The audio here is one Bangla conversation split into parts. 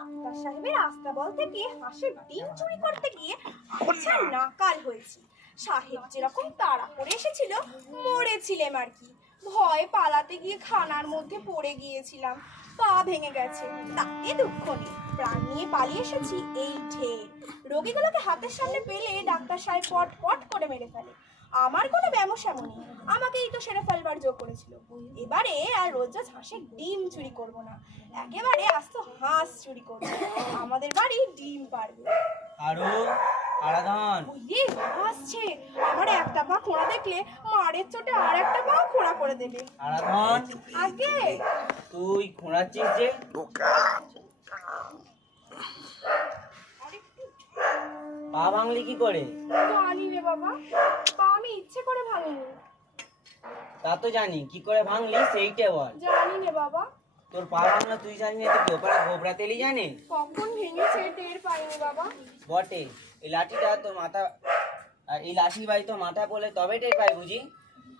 ডাক্তার সাহেবের আস্তাবল থেকে হাঁসের ডিম চুরি করতে গিয়ে আচ্ছা নাকাল হয়েছি। সাহেব যেরকম তাড়া করে এসেছিল, মরেছিলাম আর কি। ভয় পালাতে গিয়ে খানার মধ্যে পড়ে গিয়েছিলাম। পা ভেঙে গেছে, তাতে দুঃখ নেই। প্রাণ নিয়ে পালিয়ে এসেছি এই ঢের। রোগীগুলোকে হাতের সামনে পেলে ডাক্তার সাহেব পট পট করে মেরে ফেলে। আমার কোনো ব্যামো নেই। আমাকেই তো সেরে ফেলবার জোর করেছিল। এবারে আর রোজ হাঁসের ডিম চুরি করব না। একেবারে আজ তো হাঁস চুরি করব। আমাদের বাড়ি ডিম পারবে। আরও আরাধন। বুঝলি আসছে আমার একটা পা খোঁড়া দেখলে মারের চোটে আর একটা পা খোঁড়া করে দেবে। আরাধন আগে তুই খোঁড়াচ্ছিস যে? বোকা। পা ভাঙলি কি করে? জানি রে বাবা। আমি ইচ্ছে করে ভাঙিনি। তা তো জানি কি করে ভাঙলি সেইটা বল। জানি রে বাবা। তোর পা ভাঙলো তুই জানি না তো গোপারা গোবরা তেলি জানে কখন ভেঙেছে টের পাইনি বাবা। বটে এই লাঠিটা তোর মাথা আর এই লাঠি বাড়ি তোর মাথা বলে তবে টের পাই বুঝি?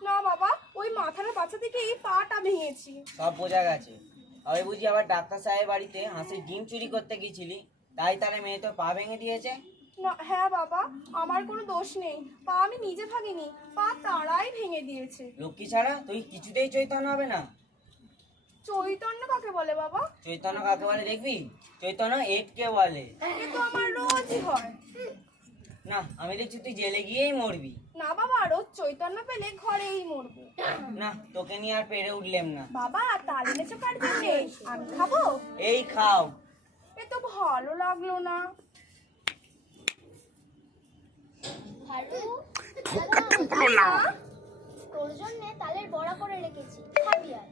না বাবা ওই মাথাটা বাচ্চা থেকে এই পাটা ভেঙেছি। সব বোঝা গেছে। তবে বুঝি আবার ডাক্তার সাহেব বাড়িতে হাঁসের ডিম চুরি করতে গেছিলি তাই তারে মেয়ে তোর পা ভেঙে দিয়েছে? না হ্যাঁ বাবা আমার কোনো দোষ নেই। পা আমি নিজে ভাগিনি পা তারাই ভেঙে দিয়েছে। লক্ষ্মী ছাড়া তুই কিছুতেই চৈতন্য হবে না। চৈতন্য কাকে বলে বাবা? চৈতন্য কাকে বলে দেখবি? চৈতন্য এটকে বলে। এ তো আমার রোজই হয়। না আমি দেখছি তুই জেলে গিয়েই মরবি। না বাবা রোজ চৈতন্য পেলে ঘরেই মরবো। না তোকে নিয়ে আর পেরে উঠলেম না। বাবা তাল কার জন্যে? আমি খাব? এই খাও। এ তো ভালো লাগল না। হারু না তোর জন্য তালের বড়া করে রেখেছি। খাবি আর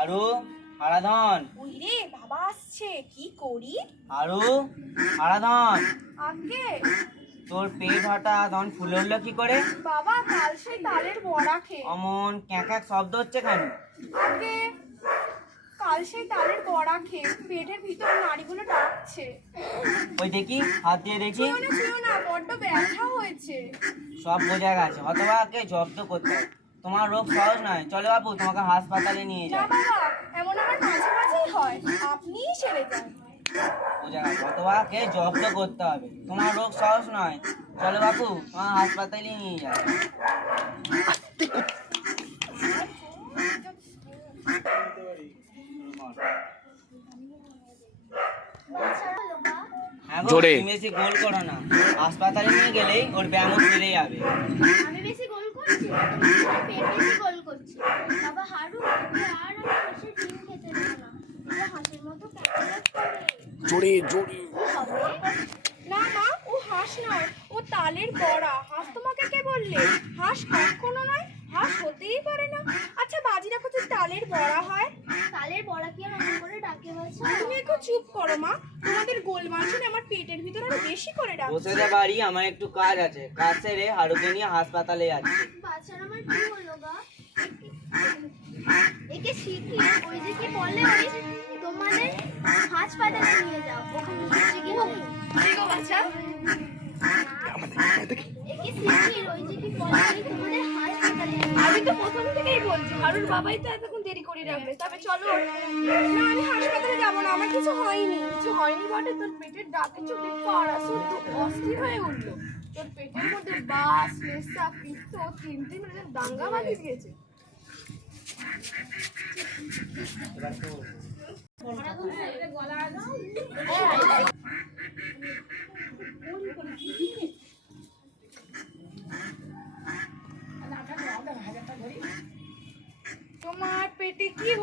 আরু ওই রে বাবা আসছে। কি করি? আরু আরাধন আগে তোর পেট হঠাৎ ধন ফুলে উঠল কি করে? বাবা কাল সেই তালের বড়া খেয়ে। অমন ক্যাঁক শব্দ হচ্ছে কেন? আগে কাল সেই তালের বড়া খেয়ে পেটের ভিতর নাড়িগুলো ডাকছে ওই দেখি হাত দিয়ে দেখি। ছুঁয়ো না ছুঁয়ো না বড্ড ব্যথা হয়েছে। সব বোঝা গেছে। হতবাকে জব্দ করতে হবে। তোমার রোগ সহজ নয়। চলো বাবু তোমাকে হাসপাতালে নিয়ে না যাও বাবা এমন আমার মাঝে মাঝেই হয়। আপনিই সেরে যান। বোঝা গেছে। হতবাকে জব্দ করতে হবে। তোমার রোগ সহজ নয়। চলো বাবু তোমার হাসপাতালে নিয়ে যাও বাচ্চারা লোকা হ্যাঁ গো, জোরে। তুমি বেশি গোল করো না। হাসপাতালে নিয়ে গেলেই ওর ব্যায়াম ফিরে যাবে। আমি বেশি গোল করছি? বেশি গোল করছি। বাবা হারু আর আমি হাঁসের ডিম খেতে দেবো না। হাঁসের মতো জোরে না মা ও হাঁস নয়। ও তালের বড়া। হাঁস তোমাকে কে বললে? হাঁস কখনো নয়। হাঁস হতেই পারে না। আচ্ছা বাজি রাখো তালের বড়া হয় তালের বড়া কি আর অন্য করে ডাকে বাচ্চা তুমি একটু চুপ করো মা। তোমাদের গোলমাল শুনে আমার পেটের ভিতর আরও বেশি করে ডাক বসে দে বাড়ি আমার একটু কাজ আছে। কাজ সেরে হারুকে নিয়ে হাসপাতালে যাচ্ছি। বাচ্চারা আমার কি হলো গা? একে শিখি। ওই যে কি বলে ওই তোমাদের হাসপাতালে নিয়ে যাও। ওখানে হচ্ছে কি কি গো বাচ্চা। একে শিখি। ওই যে কি বলে তোমাদের তো প্রথম থেকেই বলছি হারুর বাবাই তো এতক্ষণ দেরি করে রাখবে। তবে চলো না আমি হাসপাতালে যাব না আমার কিছু হয়নি কিছু হয়নি বটে তোর পেটের ডাকে চোখে পাড়া শুদ্ধ অস্থির হয়ে উঠল। তোর পেটের মধ্যে বাস মেসা পিত্ত তিন তিন দাঙ্গা বাঁধি দিয়েছে। তোমার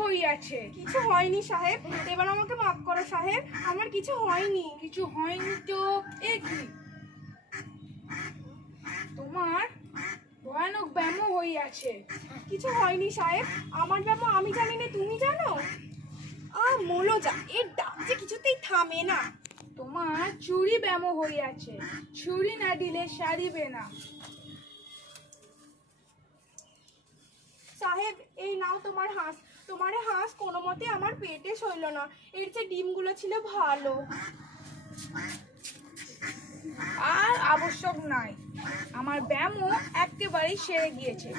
হইয়াছে। কিছু হয়নি সাহেব। এবার আমাকে মাফ করো সাহেব। আমার কিছু হয়নি। কিছু হয়নি তো? এ কি? তোমার ভয়ানক ব্যামো হইয়াছে। কিছু হয়নি সাহেব। আমার ব্যামো আমি জানি না তুমি জানো? আ মোলো যা। এর ডাক যে কিছুতেই থামে না। তোমার চুরি ব্যামো হইয়াছে। ছুরি না দিলে সারিবে না। এই নাও তোমার হাঁস। তোমার হাঁস কোনো মতে আমার পেটে সইল না। এর যে ডিমগুলো ছিল ভালো। আর আবশ্যক নাই। আমার ব্যায়ামও একেবারেই সেরে গিয়েছে।